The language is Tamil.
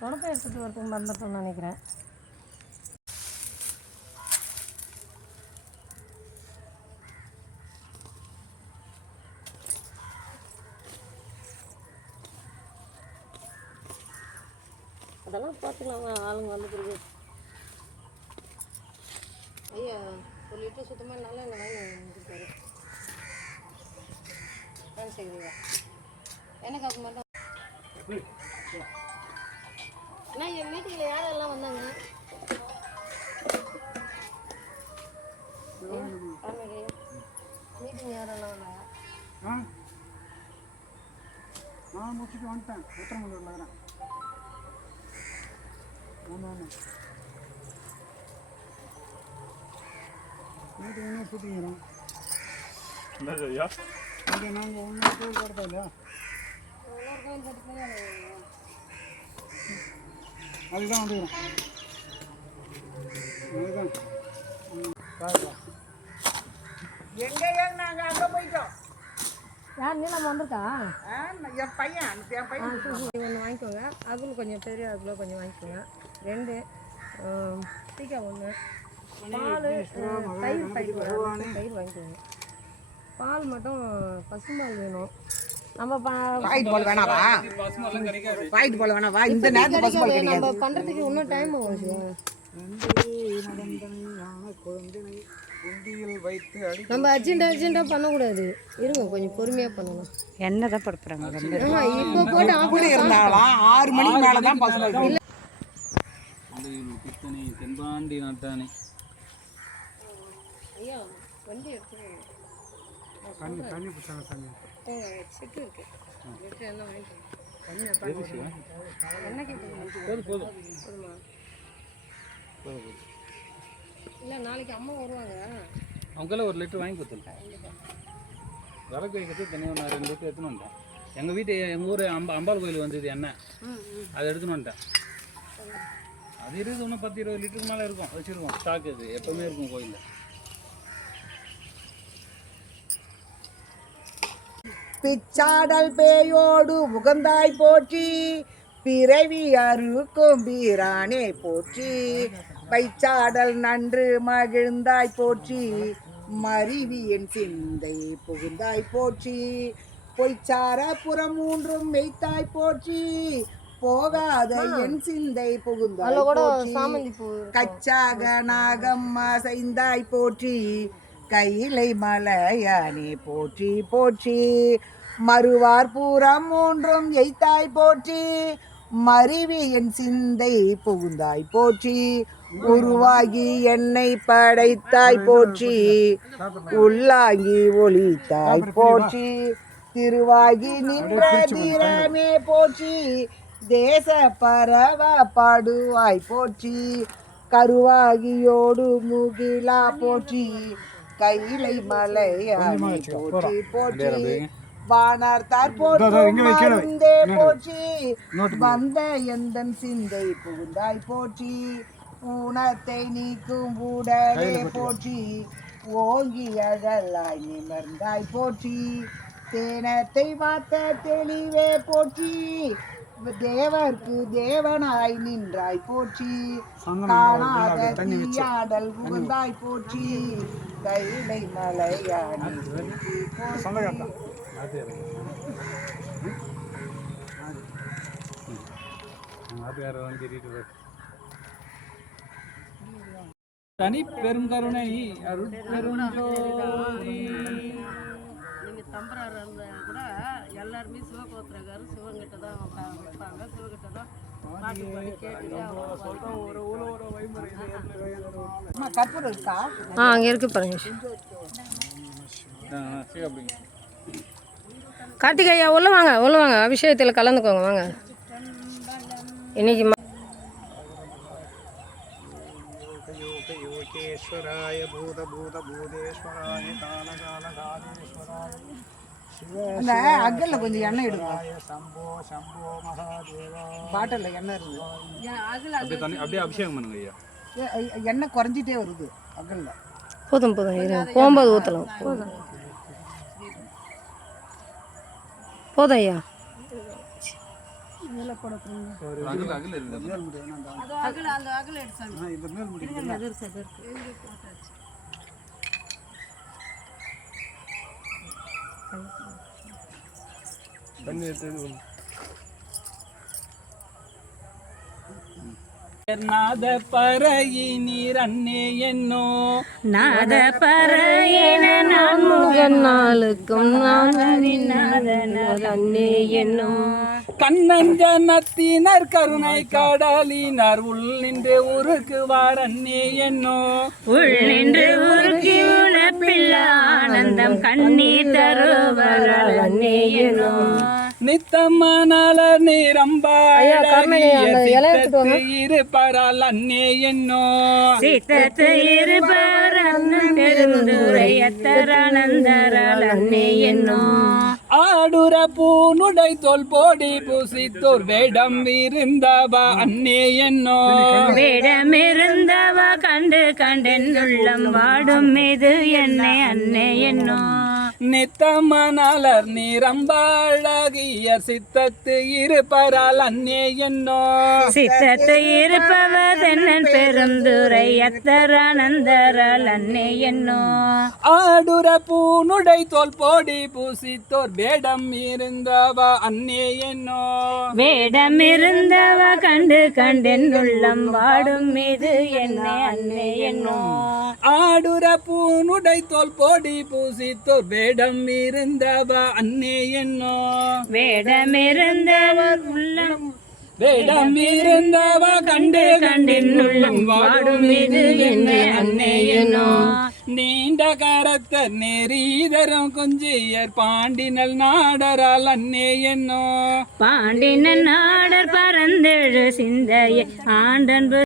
தொடப்பை எடுத்துகிட்டு வரதுக்கு மறந்துட்டோம்னு நினைக்கிறேன். அதெல்லாம் பார்த்துக்கலாம் ஆளுங்க வந்து பிறகு. ஐயா ஒரு லிட்டர் சுத்தமாக நல்லா என்ன வாங்கி. கொடுத்தாரு சரிங்களா எனக்கு அது மட்டும்? நான் என் மீட்டிங்கில் யாரெல்லாம் வந்தாங்க? மீட்டிங் யாரெல்லாம் வந்தாங்க? ஆ? நான் முடிச்சுட்டு வந்துட்டேன். உத்தரமல்லூரில் இருக்கிறேன். ஆமாம் வீட்டுக்கு இன்னும் சுற்றிக்கிறோம் ஐயா இங்கே நாங்கள் ஒன்றும் ஸ்கூல் போகிறதா இல்லையா? அதுதான் வந்துக்கிறோம் அதுதான். ம் பாருப்பா எங்கேயா நாங்க அங்க போயிட்டோம்? யார் நீளம் வந்திருக்கா? ஆ, என் பையன் என் பையன். ஒன்று வாங்கிக்கோங்க. அகுல் கொஞ்சம் பெரிய அகுல கொஞ்சம் வாங்கிக்கோங்க. ரெண்டு டீக்கா ஒன்று பால் தயிர் லிட்டர் தயிர் வாங்கிக்கோங்க. பால் மட்டும் பசும்பால் வேணும். நம்ம பாயிண்ட் போல வேணாவா பாயிண்ட் போல வேணாவா இந்த நேரத்துக்கு பசுபால் கிடைக்காது. கிடையாது. நம்ம பண்ணுறதுக்கு இன்னும் டைம் ஆகும் நம்ம அர்ஜென்ட் அர்ஜென்ட்டாக பண்ணக்கூடாது. இருங்க கொஞ்சம் பொறுமையாக பண்ணணும் எண்ணெய் தான் படுப்புறாங்க ஆமா இப்போ போட்டு இப்படி இருந்தாலாம் ஆறு மணிக்கு மேல தான் பசுபால் கித்தனை தென்பாண்டி நாட்டானே ஐயா வண்டி எடுத்துக்கோங்க தண்ணி தண்ணி பிடிச்சாங்க தண்ணி. செட்டு இருக்கு செட்டு எல்லாம் வாங்கிக்கோங்க என்ன கேட்குறீங்க போதும் போதும் போதுமா இல்லை நாளைக்கு அம்மா வருவாங்க அவங்களாம் ஒரு லிட்டர் வாங்கி கொடுத்துருக்கேன் விளக்கு வைக்கிறது தனியாக நான் ரெண்டு லிட்டர் எடுத்துன்னு வந்துட்டேன். எங்கள் வீட்டு எங்கள் ஊர் அம்பா அம்பாள் கோயில் வந்தது என்ன? அதை எடுத்துன்னு வந்துட்டேன். அது இருபது ஒன்று பத்து இருபது லிட்டருக்கு மேலே இருக்கும். வச்சுருக்கோம் ஸ்டாக் இது. எப்போவுமே இருக்கும் கோயிலில். பிச்சாடல் பேயோடு முகந்தாய் போற்றி. பிறவி அறுக்கும் பீரானே போற்றி. பைச்சாடல் நன்று மகிழ்ந்தாய் போற்றி. மருவி என் சிந்தை புகுந்தாய் போற்றி. பொய்ச்சார புறம் மூன்றும் மெய்த்தாய் போற்றி. போகாத என் சிந்தை புகுந்தாய் கச்சாக நாகம் அசைந்தாய் போற்றி. கையிலை மலையானே போற்றி போற்றி. மறுவார் பூரம் மூன்றும் எய்த்தாய் போற்றி. மருவி என் சிந்தை புகுந்தாய் போற்றி. உருவாகி என்னை படைத்தாய் போற்றி. உள்ளாகி ஒளித்தாய் போற்றி. திருவாகி நின்ற தீரமே போற்றி. தேச பரவ பாடுவாய் போற்றி. கருவாகியோடு முகிலா போற்றி. கையிலை மலையானே போற்றி போற்றி. வானார்த்தார் மருந்தே போற்றி. வந்த எந்தன் சிந்தை புகுந்தாய் போற்றி. ஊனத்தை நீக்கும் உடலே போற்றி. ஓங்கி அழலாய் நிமர்ந்தாய் போற்றி. தேனத்தை வாத்த தெளிவே போற்றி. தேவர்க்கு தேவனாய் நின்றாய் போற்றி. காணாத தீயாடல் புகுந்தாய் போற்றி. கைலை மலையாடி போற்றி மாப்பியார் வந்து தனி பெரும் கருணை தம்பரார் இருந்தால் கூட எல்லாருமே சிவகோத்திரக்காரர் சிவங்கிட்ட தான் வைப்பாங்க. சிவகிட்ட தான் பாட்டு பாடி கேட்டுட்டு அவங்க அம்மா, கற்பூரம் இருக்கா? ஆ அங்கே இருக்கு பாருங்க. கார்த்திகையா உள்ள வாங்க உள்ள வாங்க. அபிஷேகத்தில் கலந்துக்கோங்க வாங்க. இன்னைக்கு அந்த அகல்ல கொஞ்சம் எண்ணெய் எடுங்க. சம்போ சம்போ மகாதேவா பாட்டில் எண்ணெய் இருக்குது அப்படியே தண்ணி அப்படியே அபிஷேகம் பண்ணுங்க ஐயா. எண்ணெய் குறைஞ்சிட்டே வருது அகல்ல. போதும் போதும் இருங்க போகும்போது ஊற்றலாம் போதும். போதும் ஐயா. அந்த அகல எடுத்தாங்க ஆ, இந்த மேல் முடி அது இருக்கு அது இருக்கு எங்கே போட்டாச்சு தண்ணி எடுத்து நாத பறையினீர் அன்னே என்னோ நாத பறையின நான் முகன் நாளுக்கும் நான் அன்னே என்னும் கண்ணஞ்சனத்தினர் கருணை கடலினர் உள் நின்று உருக்குவார் அன்னே என்னோ உள் நின்று ஆனந்தம் கண்ணீர் இலை எடுத்துட்டு வாங்க. இருப்பரால் அன்னே என்னோ சித்தத்து அன்னே என்னும். ஆடுற பூனுடை தோல் போடி பூசித்தோர் வேடம் இருந்தவா அன்னே என்னோ. வேடம் இருந்தவா கண்டு கண்டென் உள்ளம் வாடும் மீது என்னை அன்னே என்னோ. நித்தமனலர் நிரம்பழகிய சித்தத்து இருப்பரால் அன்னே என்னோ. சித்தத்து இருப்பவதென்னன் பெருந்துரை எத்தரானந்தரால் அன்னே என்னும் ஆடுற பூனுடை தோல் போடி பூசித்தோர் வேடம் இருந்தவா அன்னே என்னோ. வேடமிருந்தவ கண்டு கண்டென்னுள்ளம் வாடும் மீது என்னை அன்னே என்னும் ஆடுற பூனுடை தோல் போடி பூசித்தோர் வேடம் இருந்தவா அன்னே என்னோ. வேடமிருந்தவர் உள்ளம். வேடம் இருந்தவா கண்டு கண்டின்னுள்ளம் வாடும் இது என்ன அன்னே என்னோ. நீண்ட கரத்த நெறீதரம் கொஞ்சியர் பாண்டினல் நாடரால் அன்னே என்னோ. பாண்டின நாடர் பரந்தெழு சிந்தைய ஆண்டன்பு